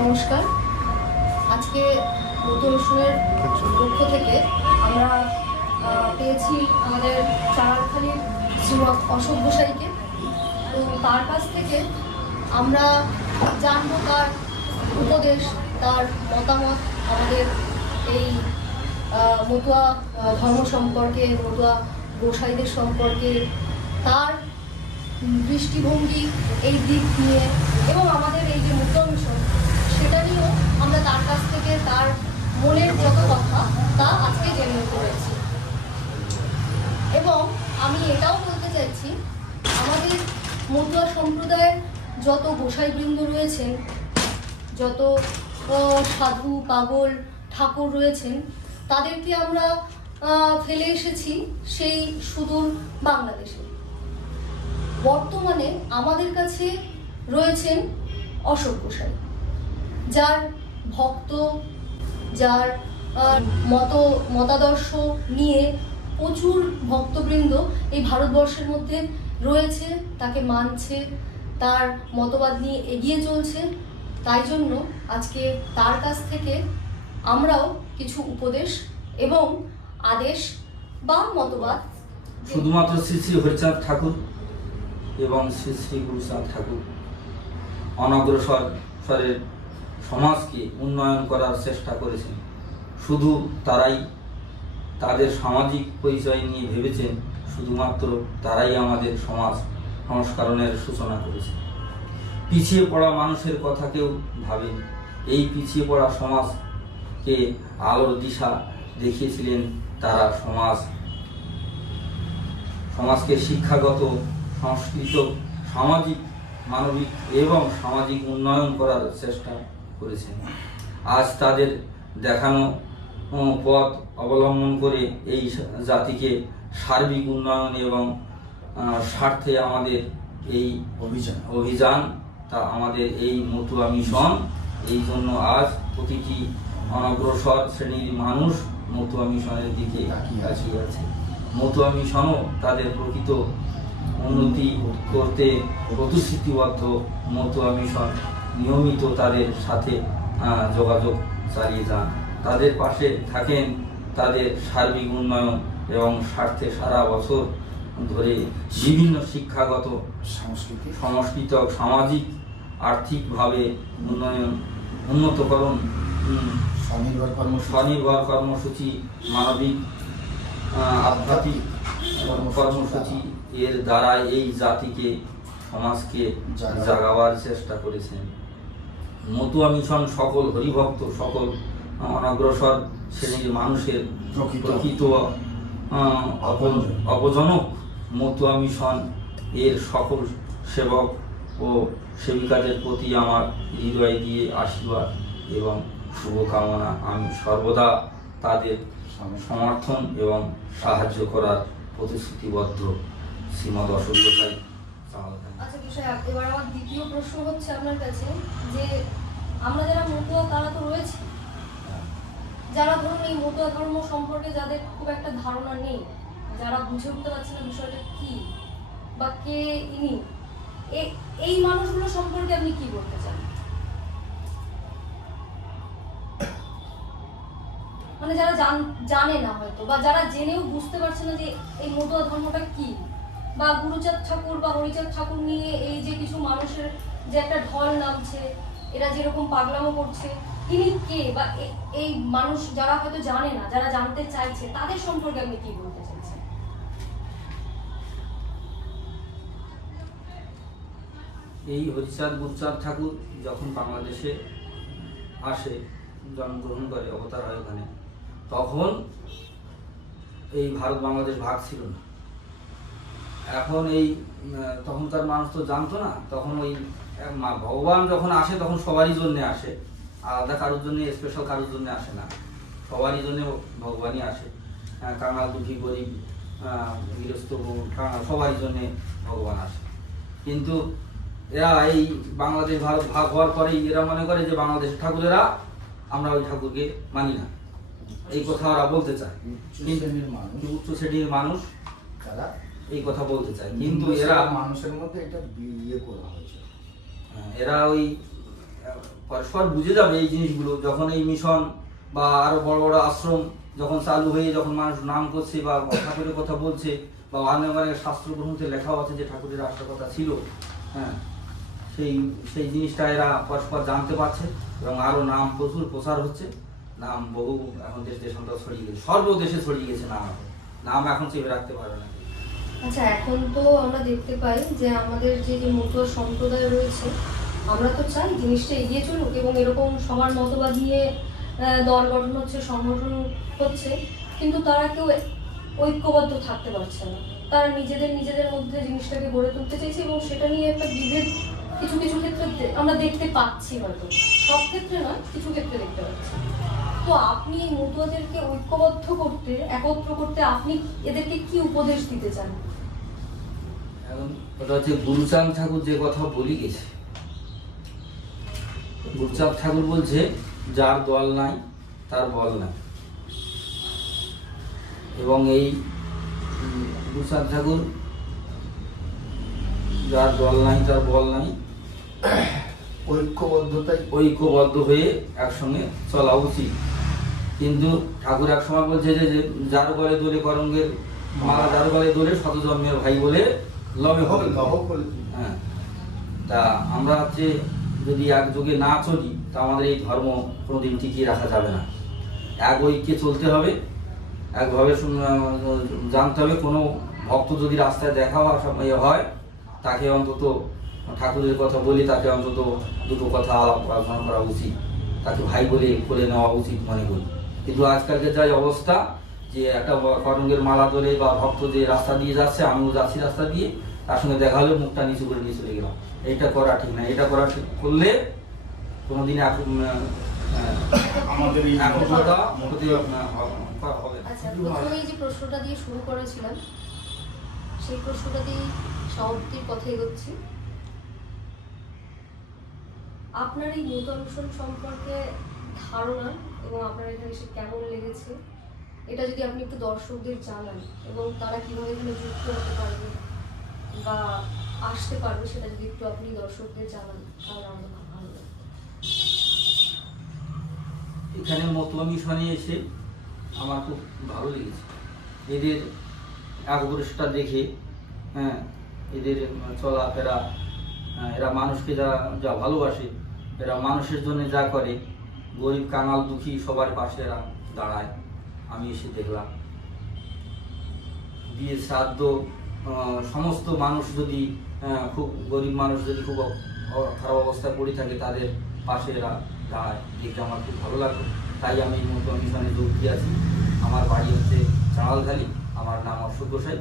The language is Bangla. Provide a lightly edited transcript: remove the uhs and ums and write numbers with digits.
নমস্কার। আজকে নতুন অনুষ্ঠানের পক্ষ থেকে আমরা পেয়েছি আমাদের চারাখালীর শ্রীমৎ অশোক গোসাইকে। তো তার কাছ থেকে আমরা জানবো তার উপদেশ, তার মতামত আমাদের এই মতুয়া ধর্ম সম্পর্কে, মতুয়া গোসাইদের সম্পর্কে, তার দৃষ্টিভঙ্গি এই দিক নিয়ে এবং আমাদের এই যে মতুয়া মিশন সেটা নিয়েও আমরা তার কাছ থেকে তার মনের যত কথা তা আজকে জেনে নিতে পেরেছি। এবং আমি এটাও বলতে চাইছি, আমাদের মতুয়া সম্প্রদায়ের যত গোসাইবৃন্দ রয়েছেন, যত সাধু পাগল ঠাকুর রয়েছেন, তাদেরকে আমরা ফেলে এসেছি সেই সুদূর বাংলাদেশে। বর্তমানে আমাদের কাছে রয়েছেন অশোক গোসাই, যার ভক্ত, যার মতাদর্শ নিয়ে প্রচুর ভক্তবৃন্দ এই ভারতবর্ষের মধ্যে রয়েছে, তাকে মানছে, তার মতবাদ নিয়ে এগিয়ে চলছে। তাই জন্য আজকে তার কাছ থেকে আমরাও কিছু উপদেশ এবং আদেশ বা মতবাদ, শুধুমাত্র শ্রী শ্রী হরিচাঁদ ঠাকুর এবং শ্রী শ্রী গুরুচাঁদ ঠাকুর অনগ্রসরের সমাজকে উন্নয়ন করার চেষ্টা করেছেন। শুধু তারাই তাদের সামাজিক পরিচয় নিয়ে ভেবেছেন শুধুমাত্র তারাই আমাদের সমাজ সংস্করণের সূচনা করেছে। পিছিয়ে পড়া মানুষের কথা কেউ ভাবেন। এই পিছিয়ে পড়া সমাজকে আলোর দিশা দেখিয়েছিলেন তারা। সমাজকে শিক্ষাগত, সংস্কৃত, সামাজিক, মানবিক এবং সামাজিক উন্নয়ন করার চেষ্টা করেছেন। আজ তাদের দেখানো পথ অবলম্বন করে এই জাতিকে সার্বিক উন্নয়ন এবং স্বার্থে আমাদের এই অভিযান তা আমাদের এই মতুয়া মিশন। এই জন্য আজ প্রতিটি অনগ্রসর শ্রেণীর মানুষ মতুয়া মিশনের দিকে তাকিয়ে আছে। মতুয়া মিশনও তাদের প্রকৃত উন্নতি করতে প্রতিশ্রুতিবদ্ধ। মতুয়া মিশন নিয়মিত তাদের সাথে যোগাযোগ চালিয়ে যান, তাদের পাশে থাকেন, তাদের সার্বিক উন্নয়ন এবং স্বার্থে সারা বছর ধরে বিভিন্ন শিক্ষাগত, সাংস্কৃতিক, সামাজিক, আর্থিকভাবে উন্নতকরণ, স্বনির্ভর কর্মসূচি, মানবিক আধ্যাত্মিক কর্মসূচি এর দ্বারা এই জাতিকে, সমাজকে জাগাবার চেষ্টা করেছেন। মতুয়া মিশন সকল হরিভক্ত, সকল অনগ্রসর শ্রেণীর মানুষের প্রকৃত অপজনক। মতুয়া মিশন এর সকল সেবক ও সেবিকাদের প্রতি আমার হৃদয় দিয়ে আশীর্বাদ এবং শুভকামনা। আমি সর্বদা তাদের সমর্থন এবং সাহায্য করার প্রতিশ্রুতিবদ্ধ। শ্রীমৎ অশোক গোসাই। আচ্ছা বিষয়, এবার আমার দ্বিতীয় প্রশ্ন হচ্ছে আপনার কাছে, যে আমরা যারা মতুয়া তারা তো রয়েছে, যারা ধরুন এই মতুয়া ধর্ম সম্পর্কে যাদের খুব একটা ধারণা নেই, যারা বুঝে উঠতে পারছে না বিষয়টা কি বা কে ইনি, এই মানুষগুলো সম্পর্কে আপনি কি বলতে চান? মানে যারা জানে না হয়তো, বা যারা জেনেও বুঝতে পারছে না যে এই মতুয়া ধর্মটা কি, বা গুরুচাঁদ ঠাকুর বা হরিচাঁদ ঠাকুর নিয়ে এই যে কিছু মানুষের যে একটা ঢল নামছে, এরা যেরকম পাগলামো করছে, তিনি কে, বা এই মানুষ যারা হয়তো জানে না, যারা জানতে চাইছে, তাদের সম্পর্কে আপনি কি বলতে চাইছেন? এই হরিচাঁদ গুরুচাঁদ ঠাকুর যখন বাংলাদেশে আসে, জন্মগ্রহণ করে, অবতার হয় ওখানে, তখন এই ভারত বাংলাদেশ ভাগ ছিল না। এখন এই তখনকার মানুষ তো জানতো না, তখন ওই ভগবান যখন আসে তখন সবারই জন্য আসে, আলাদা কারোর জন্য, স্পেশাল কারোর জন্য আসে না, সবারই জন্য ভগবানই আসে। কাঙাল, দুঃখী, গরিব, গৃহস্থ, সবারই জন্য ভগবান আসে। কিন্তু এরা এই বাংলাদেশ ভারত ভাগ হওয়ার পরেই এরা মনে করে যে বাংলাদেশের ঠাকুরেরা, আমরা ওই ঠাকুরকে মানি না, এই কথা ওরা বলতে চায়। উচ্চ শ্রেণীর মানুষ তারা এই কথা বলতে চায়, কিন্তু এরা মানুষের মধ্যে এটা বিয়ে করা হয়েছে। এরা ওই পরস্পর বুঝে যাবে এই জিনিসগুলো যখন এই মিশন বা আরো বড় বড় আশ্রম যখন চালু হয়ে যখন মানুষ নাম করছে বা ঠাকুরের কথা বলছে বা অনেক অনেক শাস্ত্র গ্রন্থে লেখাও আছে যে ঠাকুরের আসার কথা ছিল, হ্যাঁ, সেই সেই জিনিসটা এরা পরস্পর জানতে পারছে এবং আরো নাম প্রচুর প্রচার হচ্ছে। নাম বহু এখন দেশ দেশান্তর ছড়িয়ে গেছে, সর্বদেশে ছড়িয়ে গেছে নাম। নাম এখন চেপে রাখতে পারবে না। আচ্ছা, এখন তো আমরা দেখতে পাই যে আমাদের যে যে মতুয়া সম্প্রদায় রয়েছে, আমরা তো চাই জিনিসটা এগিয়ে চলুক এবং এরকম সবার মতবাদ নিয়ে দল গঠন হচ্ছে, সংগঠন হচ্ছে, কিন্তু তারা কেউ ঐক্যবদ্ধ থাকতে পারছে না। তারা নিজেদের মধ্যে জিনিসটাকে গড়ে তুলতে চাইছে এবং সেটা নিয়ে একটা বিভেদ কিছু কিছু ক্ষেত্রে আমরা দেখতে পাচ্ছি, হয়তো সব ক্ষেত্রে নয়, কিছু ক্ষেত্রে দেখতে পাচ্ছি। তো আপনি এই মতুয়াদেরকে ঐক্যবদ্ধ করতে, একত্র করতে আপনি এদেরকে কি উপদেশ দিতে চান? এখন ওটা হচ্ছে গুরুচাঁদ ঠাকুর যে কথা বলি গেছে। গুরুচাঁদ ঠাকুর বলছে যার দল নাই তার বল নাই, এবং এই গুরুচাঁদ ঠাকুর যার দল নাই তার বল নাই, ঐক্যবদ্ধ হয়ে একসঙ্গে চলা উচিত। কিন্তু ঠাকুর এক সময় বলছে যে যার গলে দোলে করঙ্গের মালা, যার গলে দোলে শত জন্মের ভাই বলে লবে হবে। হ্যাঁ, তা আমরা হচ্ছে যদি একযোগে না চলি তা আমাদের এই ধর্ম কোনোদিন টিকিয়ে রাখা যাবে না। এক ঐক্যে চলতে হবে, একভাবে জানতে হবে। কোনো ভক্ত যদি রাস্তায় দেখা হয় তাকে অন্তত ঠাকুরের কথা বলি, তাকে অন্তত দুটো কথা আলাপ আলোচনা করা উচিত, তাকে ভাই বলে করে নেওয়া উচিত মনে করি। কিন্তু আজকালকার যা অবস্থা, যে একটা করঙ্গের মালা ধরে বা ভক্ত যে রাস্তা দিয়ে যাচ্ছে, আমিও যাচ্ছি রাস্তা দিয়ে, তার সঙ্গে দেখা হলে মুখটা নিচু করে নিয়ে চলে গেলাম, এটা করা ঠিক না। এটা করা ঠিক করলে কোনোদিন আমাদের হবে। আচ্ছা, প্রথমেই যে প্রশ্নটা দিয়ে শুরু করেছিলাম সেই প্রশ্নটা দিয়ে সমাপ্তির পথে এগোচ্ছি। আপনার এই নূতন মিশন সম্পর্কে ধারণা এবং আপনার এখানে এসে কেমন লেগেছে, এটা যদি আপনি একটু দর্শকদের জানান এবং তারা কিভাবে এখানে যুক্ত হতে পারবে বা আসতে পারবে, সেটা যদি একটু আপনি দর্শকদের জানান তাহলে আমাদের খুব ভালো লাগবে। এখানে মতুয়া মিশনে এসে আমার খুব ভালো লেগেছে। এদের আগ্রহটা দেখে, হ্যাঁ, এদের চলাফেরা, এরা মানুষকে যা যা ভালোবাসে, এরা মানুষের জন্য যা করে, গরিব কাঙাল দুঃখী সবার পাশে এরা দাঁড়ায়। আমি এসে দেখলাম বিয়ে শ্রাদ্ধ, সমস্ত মানুষ যদি খুব গরিব মানুষ যদি খুব খারাপ অবস্থায় পড়ে থাকে তাদের পাশে এরা দাঁড়ায়, দেখে আমার খুব ভালো লাগলো। তাই আমি এই মতুয়া মিশনে যোগ দিয়েছি। আমার বাড়ি হচ্ছে চাঁড়ালখালি, আমার নাম অশোক গোসাই।